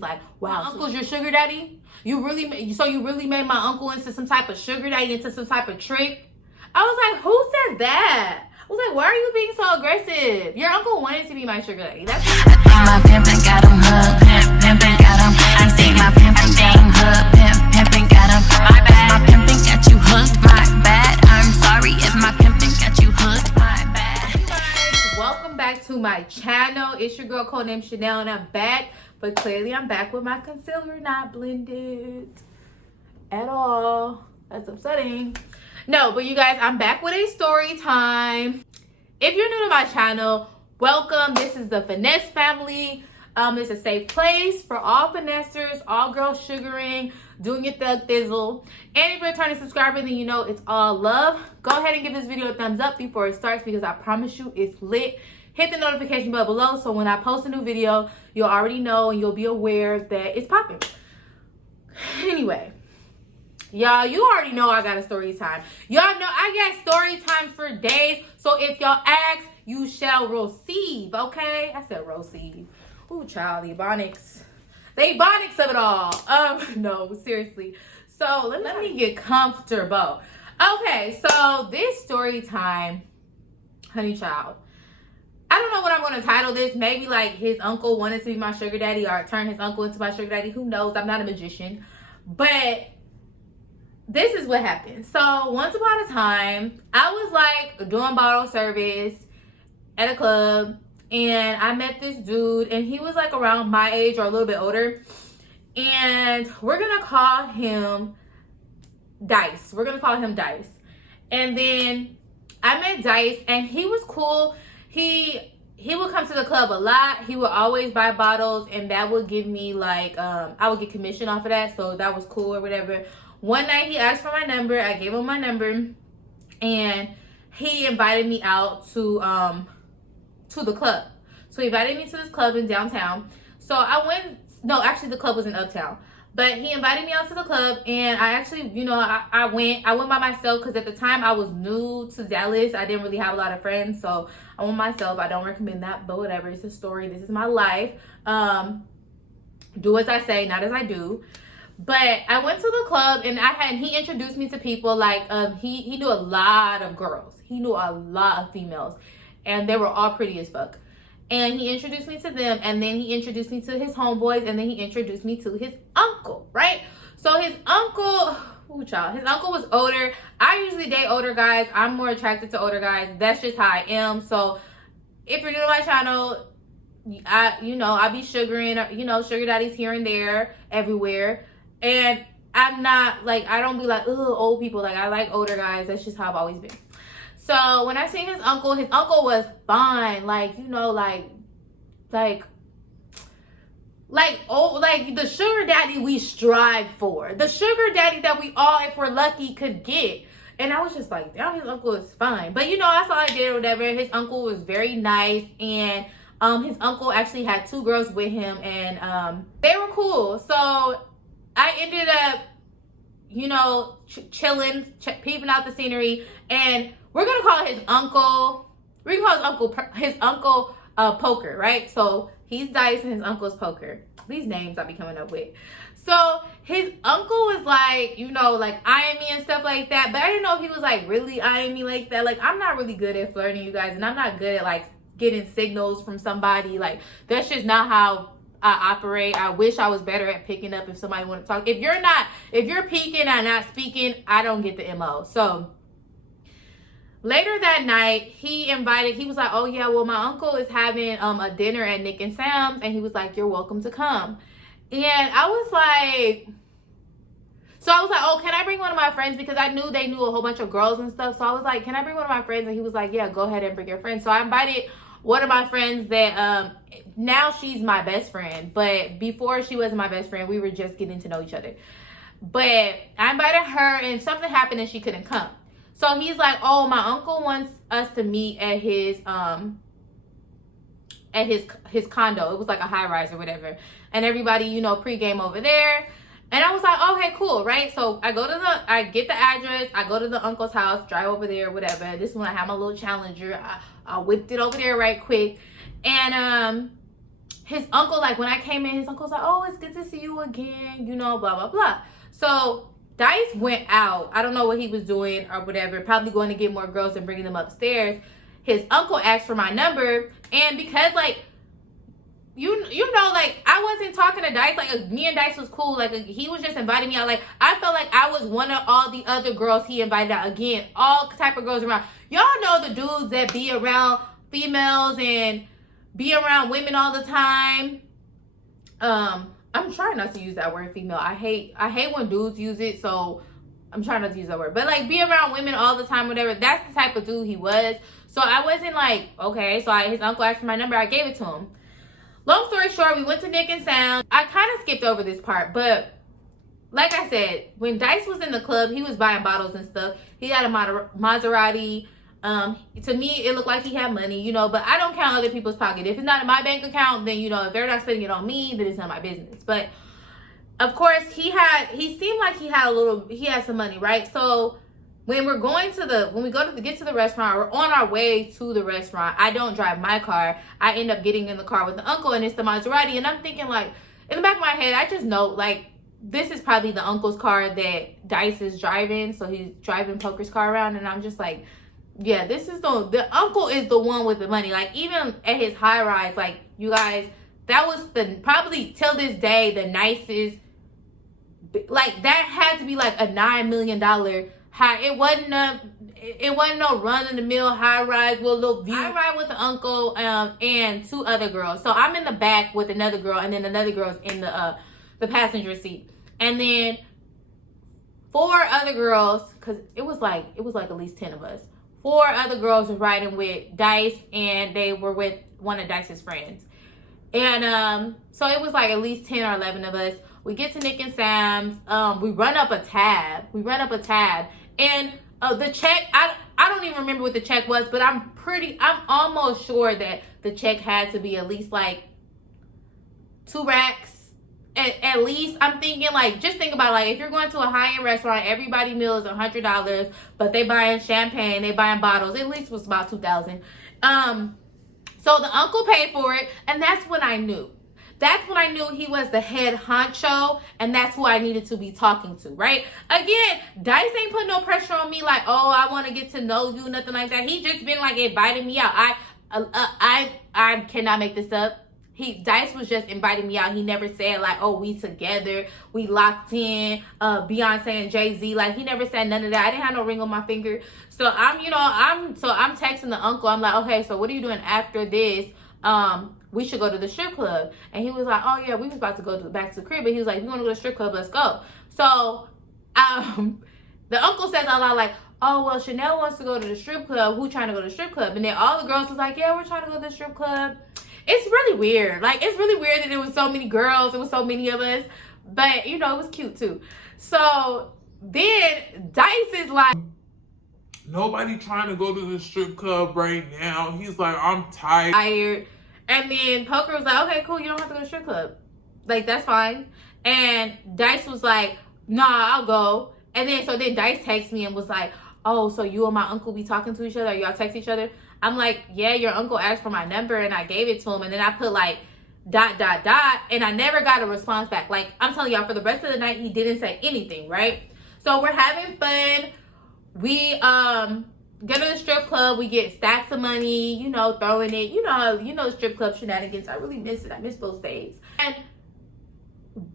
like, wow, uncle's your sugar daddy? You really made my uncle into some type of sugar daddy, into some type of trick? I was like, who said that? I was like, why are you being so aggressive? Your uncle wanted to be my sugar daddy. That's I think my pimpin' got him hooked. Pimpin' got him. I think my pimpin' got him hooked. Pimpin' got him. My bad. My pimpin' got you hooked. My bad. I'm sorry if my pimpin' got you hooked. My bad. Hey guys, welcome back to my channel. It's your girl Codenamechanel, and I'm back. But clearly I'm back with my concealer not blended at all. That's upsetting. No, but you guys, I'm back with a story time. If you're new to my channel, welcome. This is the Finesse family. It's a safe place for all finessers, all girls sugaring, doing your thug thizzle. And if you're a returning subscriber, then you know it's all love. Go ahead and give this video a thumbs up before it starts, because I promise you it's lit. Hit the notification bell below so when I post a new video, you'll already know and you'll be aware that it's popping. Anyway, y'all, you already know I got a story time. Y'all know I got story time for days. So if y'all ask, you shall receive, okay? I said receive. Ooh, child, the ebonics. The ebonics of it all. No, seriously. So let me get comfortable. Okay, so this story time, honey child. I don't know what I'm going to title this. Maybe like his uncle wanted to be my sugar daddy, or turn his uncle into my sugar daddy. Who knows? I'm not a magician. But this is what happened. So once upon a time, I was like doing bottle service at a club, and I met this dude, and he was like around my age or a little bit older. And we're going to call him Dice. We're going to call him Dice. And then I met Dice, and he was cool. He would come to the club a lot. He would always buy bottles, and that would give me like, I would get commission off of that. So that was cool or whatever. One night he asked for my number. I gave him my number, and he invited me out to the club. So he invited me to this club in downtown. So I went, no, actually the club was in Uptown. But he invited me out to the club, and I actually, you know, I went by myself, because at the time I was new to Dallas. I didn't really have a lot of friends, so I went myself. I don't recommend that, but whatever. It's a story. This is my life. Do as I say, not as I do. But I went to the club, and he introduced me to people. Like he knew a lot of girls. He knew a lot of females, and they were all pretty as fuck. And he introduced me to them, and then he introduced me to his homeboys, and then he introduced me to his uncle, right? So his uncle, ooh, child, his uncle was older. I usually date older guys. I'm more attracted to older guys. That's just how I am. So if you're new to my channel, I be sugaring, sugar daddies here and there, everywhere. And I'm not, like, I don't be like, ugh, old people. Like, I like older guys. That's just how I've always been. So when I seen his uncle was fine. Like, like the sugar daddy we strive for. The sugar daddy that we all, if we're lucky, could get. And I was just like, damn, his uncle is fine. But, that's all I did or whatever. His uncle was very nice. And his uncle actually had 2 girls with him. And they were cool. So I ended up, chilling, peeping out the scenery. And we're going to call his uncle Poker, right? So he's Dice and his uncle's Poker. These names I be coming up with. So his uncle was like, like eyeing me and stuff like that. But I didn't know if he was like really eyeing me like that. Like, I'm not really good at flirting, you guys. And I'm not good at like getting signals from somebody. Like, that's just not how I operate. I wish I was better at picking up if somebody want to talk. If you're peeking and not speaking, I don't get the MO. So later that night, he was like, oh yeah, well, my uncle is having a dinner at Nick and Sam's, and he was like, you're welcome to come. And I was like, oh, can I bring one of my friends? Because I knew they knew a whole bunch of girls and stuff. So I was like, can I bring one of my friends? And he was like, yeah, go ahead and bring your friends. So I invited one of my friends that now she's my best friend. But before she wasn't my best friend, we were just getting to know each other. But I invited her, and something happened and she couldn't come. So he's like, oh, my uncle wants us to meet at his condo. It was like a high rise or whatever. And everybody, pregame over there. And I was like, okay, cool, right? So I get the address, I go to the uncle's house, drive over there, whatever. This one, I have my little Challenger. I whipped it over there right quick. And his uncle, like when I came in, his uncle was like, oh, it's good to see you again, you know, blah, blah, blah. So Dice went out. I don't know what he was doing or whatever, probably going to get more girls and bringing them upstairs. His uncle asked for my number, and because like, you know, like I wasn't talking to Dice, like me and Dice was cool, like he was just inviting me out. Like I felt like I was one of all the other girls he invited out. Again, all type of girls around. Y'all know the dudes that be around females and be around women all the time. I'm trying not to use that word female. I hate when dudes use it, so I'm trying not to use that word. But like be around women all the time, whatever. That's the type of dude he was. So I wasn't like, okay. So his uncle asked for my number. I gave it to him. Long story short, we went to Nick and Sound. I kind of skipped over this part, but like I said, when Dice was in the club, he was buying bottles and stuff. He had a Maserati. To me, it looked like he had money, you know, but I don't count other people's pocket. If it's not in my bank account, then, you know, if they're not spending it on me, then it's not my business. But of course, he seemed like he had some money, right? So when we get to the restaurant, we're on our way to the restaurant. I don't drive my car. I end up getting in the car with the uncle, and it's the Maserati. And I'm thinking, like, in the back of my head, I just know, like, this is probably the uncle's car that Dice is driving. So he's driving Poker's car around, and I'm just like, yeah, this is the uncle is the one with the money. Like, even at his high rise, like, you guys, that was probably till this day the nicest. Like, that had to be like a $9 million high. It wasn't no run in the mill high rise with a little view. I ride with the uncle and two other girls. So I'm in the back with another girl, and then another girl's in the passenger seat, and then 4 other girls, because it was like at least 10 of us. 4 other girls were riding with Dice, and they were with one of Dice's friends. And so it was like at least 10 or 11 of us. We get to Nick and Sam's. We run up a tab. And the check, I don't even remember what the check was, but I'm almost sure that the check had to be at least like 2 racks. At least. I'm thinking, like, just think about it, like, if you're going to a high-end restaurant, everybody meal is $100, but they buying champagne, they buying bottles, at least was about $2,000. So the uncle paid for it, and that's when I knew. That's when I knew he was the head honcho, and that's who I needed to be talking to, right? Again, Dice ain't putting no pressure on me, like, oh, I want to get to know you, nothing like that. He just been, like, inviting me out. I cannot make this up. Dice was just inviting me out. He never said, like, oh, we together, we locked in, Beyonce and Jay-Z. Like, he never said none of that. I didn't have no ring on my finger. So I'm texting the uncle. I'm like, okay, so what are you doing after this? We should go to the strip club. And he was like, oh yeah, we was about to go back to the crib. But he was like, you want to go to the strip club? Let's go. So the uncle says out loud, like, oh, well, Chanel wants to go to the strip club. Who trying to go to the strip club? And then all the girls was like, yeah, we're trying to go to the strip club. It's really weird. Like, it's really weird that it was so many girls. It was so many of us. But, you know, it was cute, too. So, then Dice is like, nobody trying to go to the strip club right now. He's like, I'm tired. And then Poker was like, okay, cool. You don't have to go to the strip club. Like, that's fine. And Dice was like, nah, I'll go. And then, so then Dice texted me and was like, oh, so you and my uncle be talking to each other? Or y'all text each other? I'm like, yeah, your uncle asked for my number and I gave it to him. And then I put like ... and I never got a response back. Like, I'm telling y'all, for the rest of the night, he didn't say anything, right? So we're having fun. We go to the strip club. We get stacks of money, you know, throwing it. You know, strip club shenanigans. I really miss it. I miss those days. And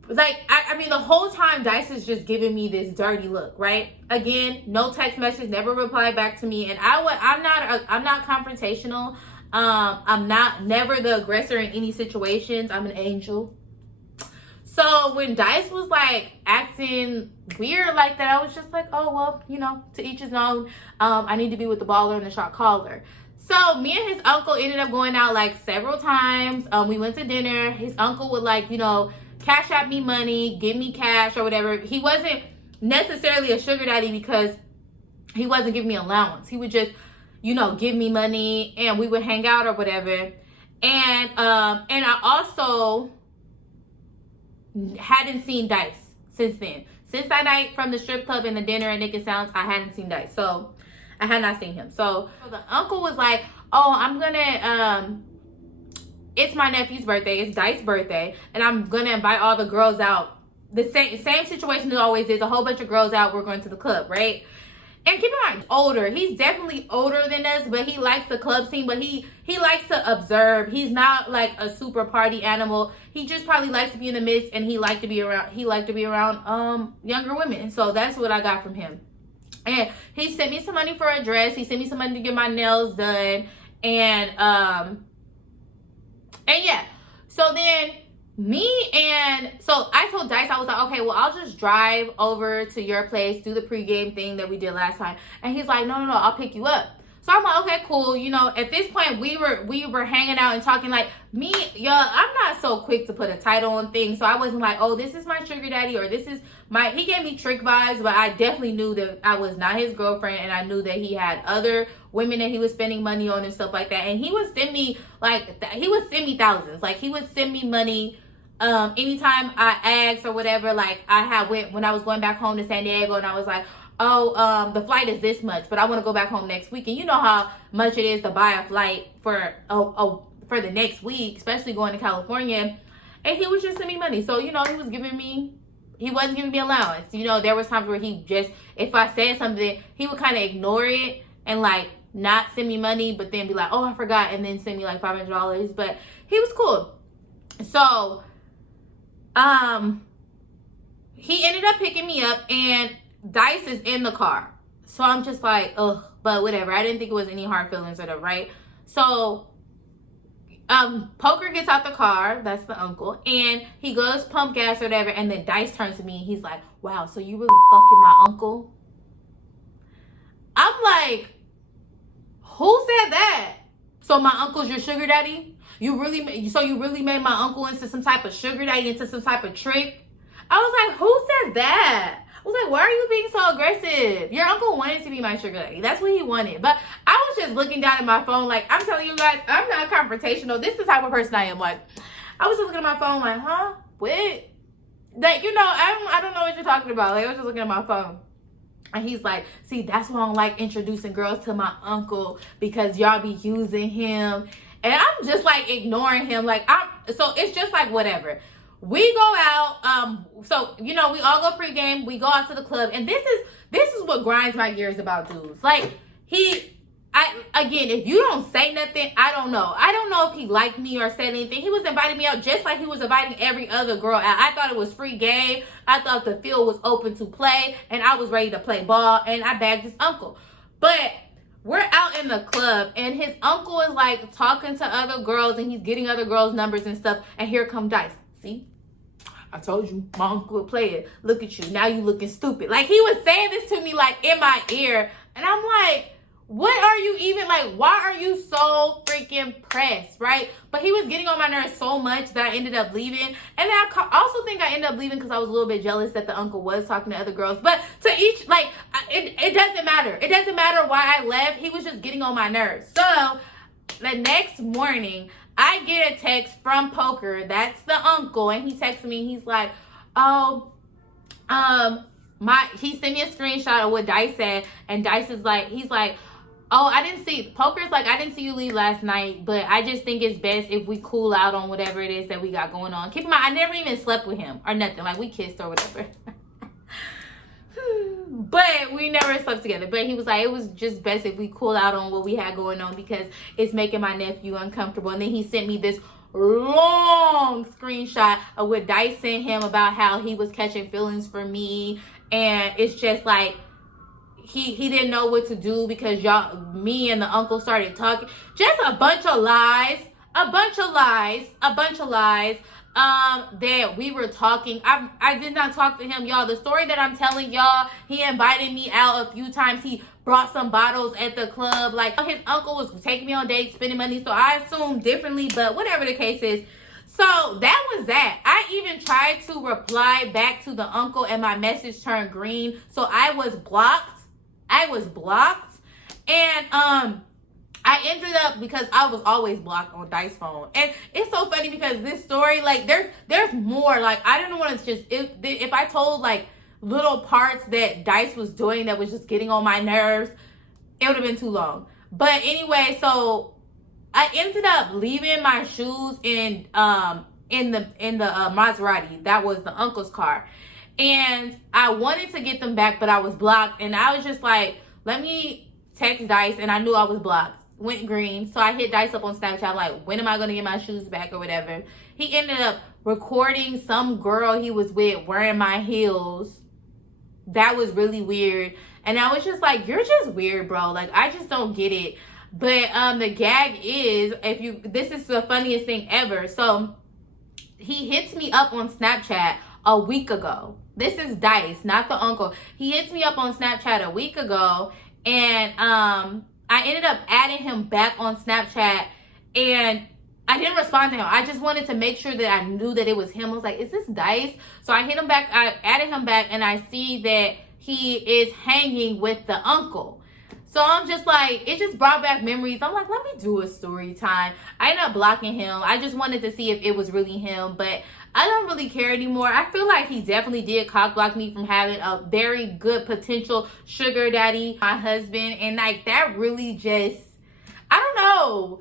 like, I mean, the whole time Dice is just giving me this dirty look, right? Again, no text message, never replied back to me. And I'm not confrontational. I'm never the aggressor in any situations. I'm an angel. So when Dice was like acting weird like that, I was just like, oh, well, you know, to each his own. I need to be with the baller and the shot caller. So me and his uncle ended up going out like several times. We went to dinner. His uncle would, like, you know, cash out me money, give me cash or whatever. He wasn't necessarily a sugar daddy because he wasn't giving me allowance. He would just, you know, give me money and we would hang out or whatever. And I also hadn't seen Dice since then. Since that night from the strip club and the dinner at Nick and Sounds, I hadn't seen Dice. So I had not seen him. So the uncle was like, oh, I'm gonna it's my nephew's birthday. It's Dice's birthday. And I'm going to invite all the girls out. The same situation as always is. A whole bunch of girls out. We're going to the club, right? And keep in mind, older. He's definitely older than us, but he likes the club scene. But he likes to observe. He's not like a super party animal. He just probably likes to be in the midst, and he liked to be around younger women. So that's what I got from him. And he sent me some money for a dress. He sent me some money to get my nails done. And yeah. So then so I told Dice, I was like, okay, well, I'll just drive over to your place, do the pregame thing that we did last time. And he's like, no, I'll pick you up. So I'm like, okay, cool. You know, at this point, we were hanging out and talking. Like, I'm not so quick to put a title on things. So I wasn't like, oh, this is my sugar daddy, or this is he gave me trick vibes, but I definitely knew that I was not his girlfriend, and I knew that he had other women that he was spending money on and stuff like that. And he would send me thousands. Like, he would send me money anytime I asked or whatever. Like, when I was going back home to San Diego, and I was like, oh, the flight is this much, but I want to go back home next week. And you know how much it is to buy a flight for the next week, especially going to California. And he was just sending me money. So, you know, he wasn't giving me allowance. You know, there was times where if I said something, he would kind of ignore it and like not send me money, but then be like, oh, I forgot, and then send me like $500. But he was cool. So, he ended up picking me up, and Dice is in the car. So I'm just like, ugh, but whatever. I didn't think it was any hard feelings or whatever, right? So Poker gets out the car, that's the uncle, and he goes pump gas or whatever, and then Dice turns to me and he's like, wow, so you really fucking my uncle? I'm like, who said that? So my uncle's your sugar daddy? You really made my uncle into some type of sugar daddy, into some type of trick? I was like, who said that? I was like, why are you being so aggressive? Your uncle wanted to be my sugar daddy. That's what he wanted. But I was just looking down at my phone. Like, I'm telling you guys, I'm not confrontational. This is the type of person I am. Like, I was just looking at my phone like, huh? What? Like, you know, I don't know what you're talking about. Like, I was just looking at my phone. And he's like, see, that's why I don't like introducing girls to my uncle, because y'all be using him. And I'm just like ignoring him. Like, so it's just like whatever. We go out, so, you know, we all go pregame, we go out to the club, and this is what grinds my gears about dudes. Like, again, if you don't say nothing, I don't know. I don't know if he liked me or said anything. He was inviting me out just like he was inviting every other girl out. I thought it was free game. I thought the field was open to play, and I was ready to play ball, and I bagged his uncle. But we're out in the club, and his uncle is, like, talking to other girls, and he's getting other girls' numbers and stuff, and here come Dice. See? I told you, my uncle would play it. Look at you. Now you looking stupid. Like, he was saying this to me, like, in my ear. And I'm like, what are you even, like, why are you so freaking pressed, right? But he was getting on my nerves so much that I ended up leaving. And then I also think I ended up leaving because I was a little bit jealous that the uncle was talking to other girls. But to each, like, it doesn't matter. It doesn't matter why I left. He was just getting on my nerves. So, the next morning, I get a text from Poker. That's the uncle. And he texts me. He's like, oh, he sent me a screenshot of what Dice said. And Dice is like, he's like, oh, Poker's like, I didn't see you leave last night, but I just think it's best if we cool out on whatever it is that we got going on. Keep in mind, I never even slept with him or nothing. Like, we kissed or whatever. But we never slept together. But he was like, it was just best if we cool out on what we had going on because it's making my nephew uncomfortable. And then he sent me this long screenshot of what Dice sent him about how he was catching feelings for me. And it's just like, he didn't know what to do because me and the uncle started talking. Just a bunch of lies. That we were talking. I did not talk to him, y'all. The story that I'm telling y'all, he invited me out a few times. He brought some bottles at the club. Like, his uncle was taking me on dates, spending money. So I assumed differently, but whatever the case is. So that was that. I even tried to reply back to the uncle and my message turned green. So I was blocked. And I ended up, because I was always blocked on Dice's phone. And it's so funny because this story, like, there's more. Like, I don't want to just, if I told, like, little parts that Dice was doing that was just getting on my nerves, it would have been too long. But anyway, so I ended up leaving my shoes in the Maserati. That was the uncle's car. And I wanted to get them back, but I was blocked. And I was just like, let me text Dice. And I knew I was blocked. Went green. So I hit Dice up on Snapchat, like, when am I going to get my shoes back or whatever. He ended up recording some girl he was with wearing my heels. That was really weird. And I was just like, you're just weird, bro. Like, I just don't get it. But the gag is, this is the funniest thing ever. So he hits me up on Snapchat a week ago. This is Dice, not the uncle. He hits me up on Snapchat a week ago, and I ended up adding him back on Snapchat, and I didn't respond to him. I just wanted to make sure that I knew that it was him. I was like, is this Dice? So I hit him back, I added him back, and I see that he is hanging with the uncle. So I'm just like, it just brought back memories. I'm like, let me do a story time. I ended up blocking him. I just wanted to see if it was really him, but I don't really care anymore. I feel like he definitely did cock block me from having a very good potential sugar daddy, my husband. And like, that really just, I don't know.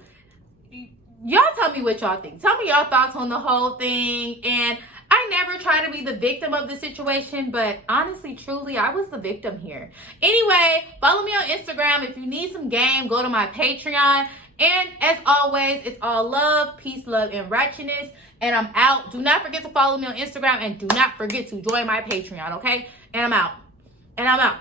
Y'all tell me what y'all think. Tell me y'all thoughts on the whole thing. And I never try to be the victim of the situation, but honestly, truly, I was the victim here. Anyway, follow me on Instagram. If you need some game, go to my Patreon. And as always, it's all love, peace, love, and righteousness. And I'm out. Do not forget to follow me on Instagram, and do not forget to join my Patreon, okay? And I'm out.